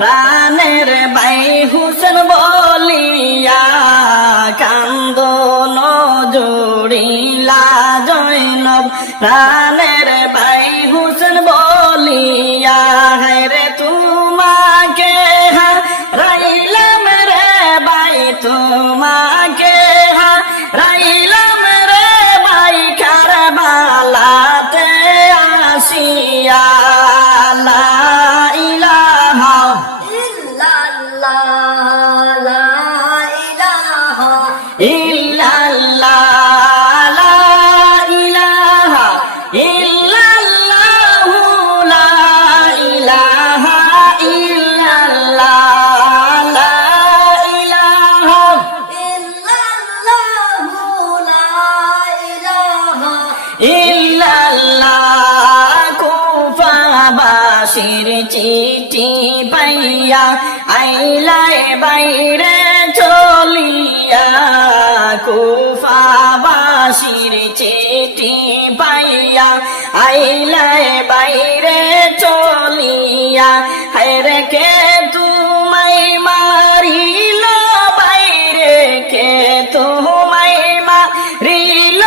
প্রাণের ভাই হুসেন বলিয়া কান্দন জুড়িলা জৈনব প্রাণের ভাই হুসেন বলিয়া হায়রে তোমাকে হারাইলাম রে ভাই তোমাকে হারাইলাম রে ভাই কারবালাতে আসিয়া লা ইলাহা ইল্লাল্লাহ লা ইলাহা ইল্লাল্লাহ লা ইলাহা ইল্লাল্লাহ লা ইলাহা ইল্লাল্লাহ লা ইলাহা ইল্লাল্লাহ লা ইলাহা ইল্লাল্লাহ কুফাবাসীর চিঠি পাইয়া আইলাই বাইরে চলিয়া কুফাবাসীর চিঠি পাইয়া আইলাই বাইরে চলিয়া হায়রে কে তোমায় মারিল বাইরে কে তোমায় মারিল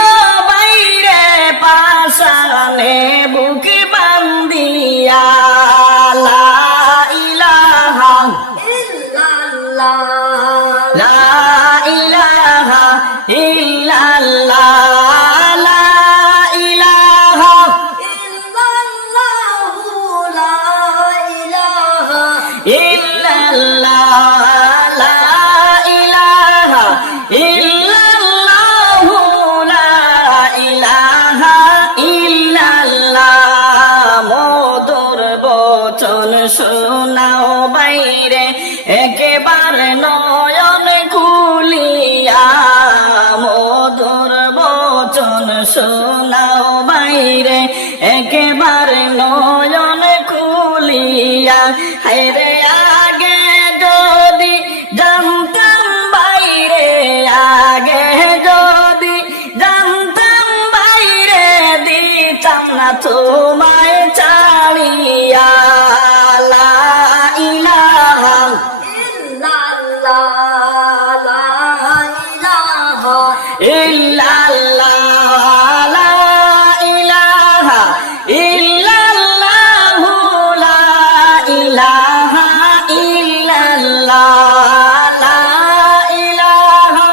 বাইরে পাশানে বুকে বান্দিয়া লা ইলাহা ইল্লাল্লাহ লা ইলাহা ইল্লাল্লাহ লা ইলাহা ইল্লাল্লাহ লা ইলাহা ইল্লাল্লাহ লা ইলাহা ইল্লাল্লাহ লা ইলাহা ইল্লাল্লাহ মধুর বচন শোনাও বাইরে একেবারে নয়ন খুলিয়া মধুর বচন শোনাও বাইরে একেবারে নয়ন খুলিয়া হায়রে আগে যদি জানতাম বাইরে আগে যদি জানতাম বাইরে দিতাম না তোমায় চালিয়া লা ইলাহা ইল্লাল্লাহ লা ইলাহা ইল্লাল্লাহ লা ইলাহা ইল্লাল্লাহ লা ইলাহা ইল্লাল্লাহ লা ইলাহা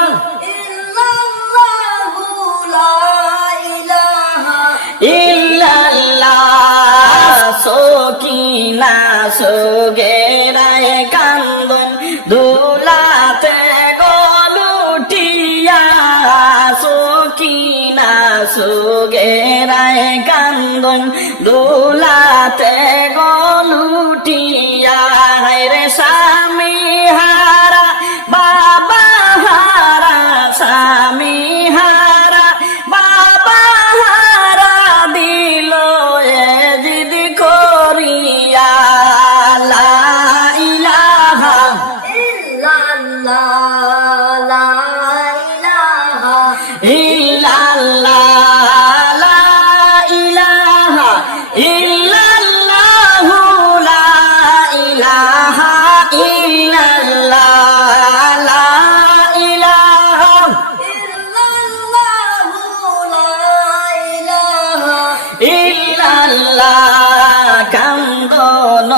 ইল্লাল্লাহ লা ইলাহা ইল্লাল্লাহ সকিনা সোগেরায় কান্দন দুলাতে গলুটিয়া সকিনা সোগেরায় কান্দন দুলাতে গলুটিয়া হায়রে স্বামী হারা বাবা হারা স্বামী হারা বাবা হারা দিল এ জিদ করিয়া লা ইলাহা ইল্লাল্লাহ লা ইলাহা ইল্লাল্লাহ লা ইলাহা ইল্লাল্লাহ লা ইলাহা ইল্লাল্লাহ লা ইলাহা ইল্লাল্লাহ লা ইলাহা ইল্লাল্লাহ কান্দন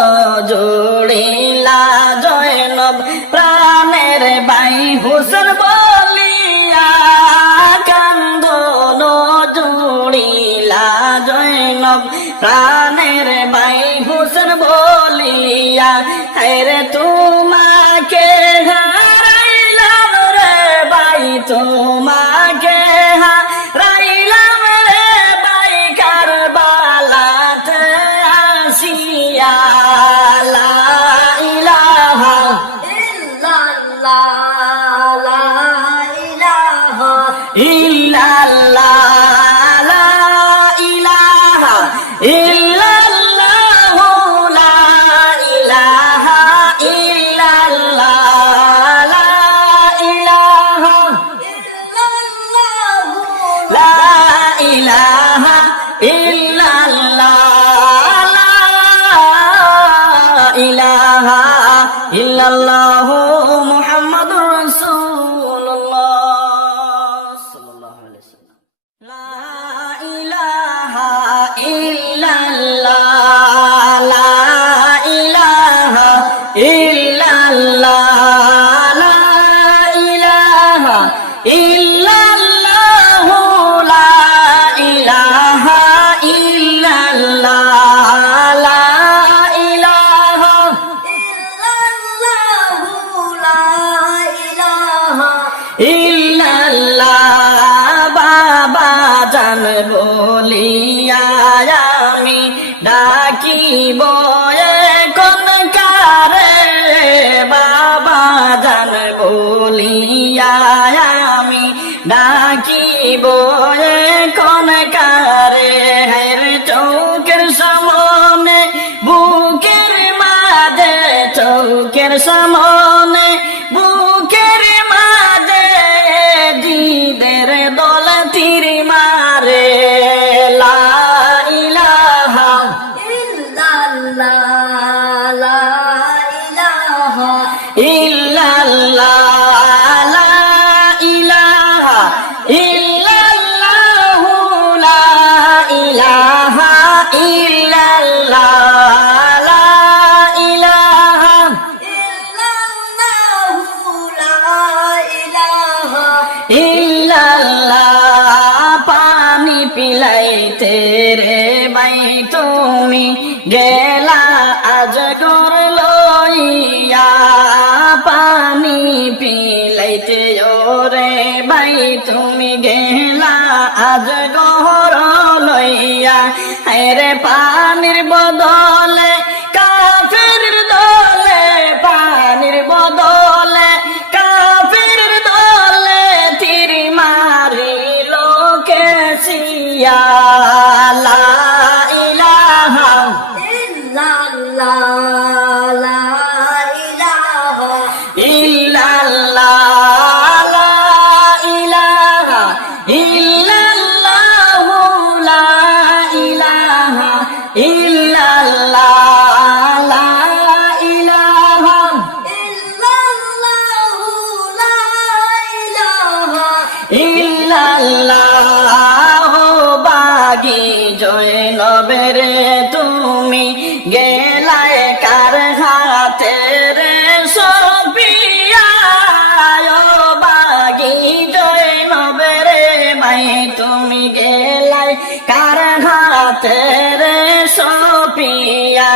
জুড়িলা জৈনব প্রাণের ভাই হুসেন বলিয়া কান্দন জুড়িলা জৈনব প্রাণের ভাই হুসেন বলিয়া হায়রে তোমাকে হারাইলাম রে ভাই তোমাকে হারাইলাম রে ভাই কারবালাতে আসিয়া লা ইলাহা ইল্লাল্লাহ লা ইলাহা ইল্লাল্লাহ লা ইলাহা ইল্লাল্লাহ লা ইলাহা ইল্লাল্লাহ লা ইলাহা ইল্লাল্লাহ ইল্লাল্লাহু মুহাম্মাদুর রাসূলুল্লাহ সাল্লাল্লাহু আলাইহি ওয়াসাল্লাম। লা ইলাহা ইল্লাল্লাহ, লা ইলাহা ইল্লাল্লাহ, লা ইলাহা ইল্লাল্লাহ, লা ইলাহা ইল্লাল্লাহ, লা ইলাহা ইল্লাল্লাহ, লা ইলাহা ইল্লাল্লাহ। বাবা জান বলিয়া আমি ডাকিব এখন কারে, বাবা জান বলিয়া আমি ডাকিব এখন কারে। হের চৌকের সামনে বুকের মাঝে, চৌকের সামনে বুকের মাঝে জিদের দল তীর মারে। লা ইলাহা ইল্লাল্লাহ, লা ইলাহা ইল্লাল্লাহ, লা ইলাহা ইল্লাল্লাহ, লা ইলাহা ইল্লাল্লাহ, লা ইলাহা ইল্লাল্লাহ, লা ইলাহা ইল্লাল্লাহ। পানি পিলাইতে রে ভাই তুমি গেলা আজগর লইয়া, পানি পিলাইতে ওরে ভাই তুমি গেলা আজগর লইয়া। রে পানির বদলে কাফের দলে, পানির বদলে কাফের দলে তীর মারিল কেসিয়া। লা ইলাহা ইল্লাল্লাহ, লা ইলাহা ইল্লাল্লাহ, লা ইলাহা ইল্লাল্লাহ, লা ইলাহা ইল্লাল্লাহ, লা ইলাহা ইল্লাল্লাহ, লা ইলাহা ইল্লাল্লাহ। বাগি জয়নবের তুমি গেলায় কার হাতে রে সফিয়া, বাগি জয়নবের ভাই তুমি গেলায় কার হাতে রে সফিয়া।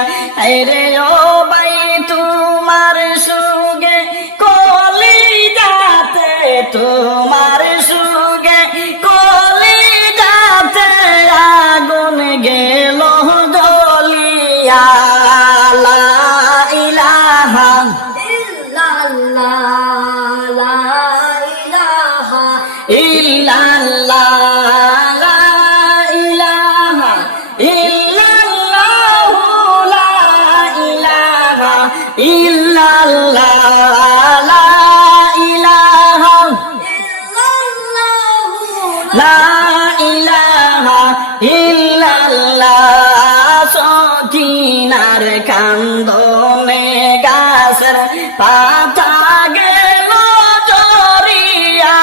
রে ও ভাই তোমার সুগে কলি যাতে, তোমার সুগে কলি যাতে আগুন গেল জ্বলিয়া। লা ইলাহা ইল্লাল্লাহ, লা ইলাহা ইল্লাল্লাহ, লা ইলাহা ইল্লাল্লাহ, লা ইলাহা ইল্লাল্লাহ, লা ইলাহা ইল্লাল্লাহ, লা ইলাহা ইল্লাল্লাহ। সকিনার কান্দনে গাছের পাতা গেল জরিয়া,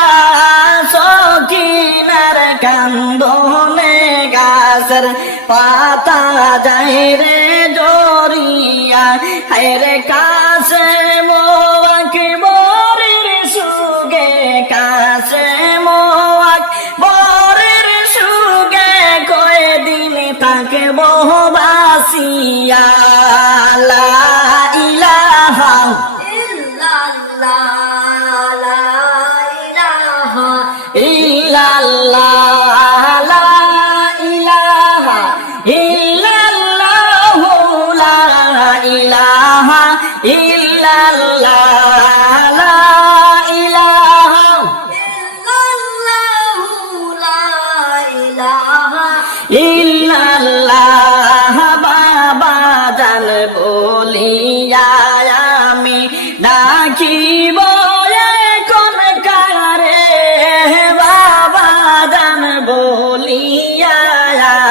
সকিনার কান্দনে গাছের পাতা যায় রে জরিয়া। হায়রে কাছে মোয়াক বরের সুগে, কাছে মোয়াক বরের সুগে কয়দিন থাকব বাসিয়া। লা ইলাহা ইল্লাল্লাহ, লা ইলাহা ইল্লাল্লাহ, লা ইলাহা ইল্লাল্লাহ, লা ইলাহা ইল্লাল্লাহ, লা ইলাহা ইল্লাল্লাহ, লা ইলাহা ইল্লাল্লাহ। বাবা জান বলিয়া আমি ডাকিব এখন কারে, বাবা জান বলিয়া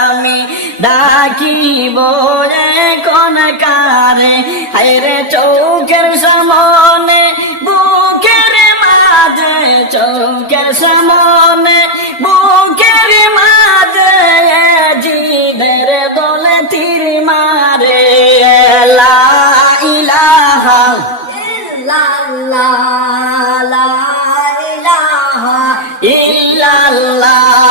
আমি ডাকিব এখন কারে। হায়রে চৌকের সামনে বুকের মাঝে চৌকের সামনে বুকের মাঝে জিদের দলে তীর মারে লা ইলাহা ইল্লাল্লাহ লা ইলাহা ইল্লাল্লাহ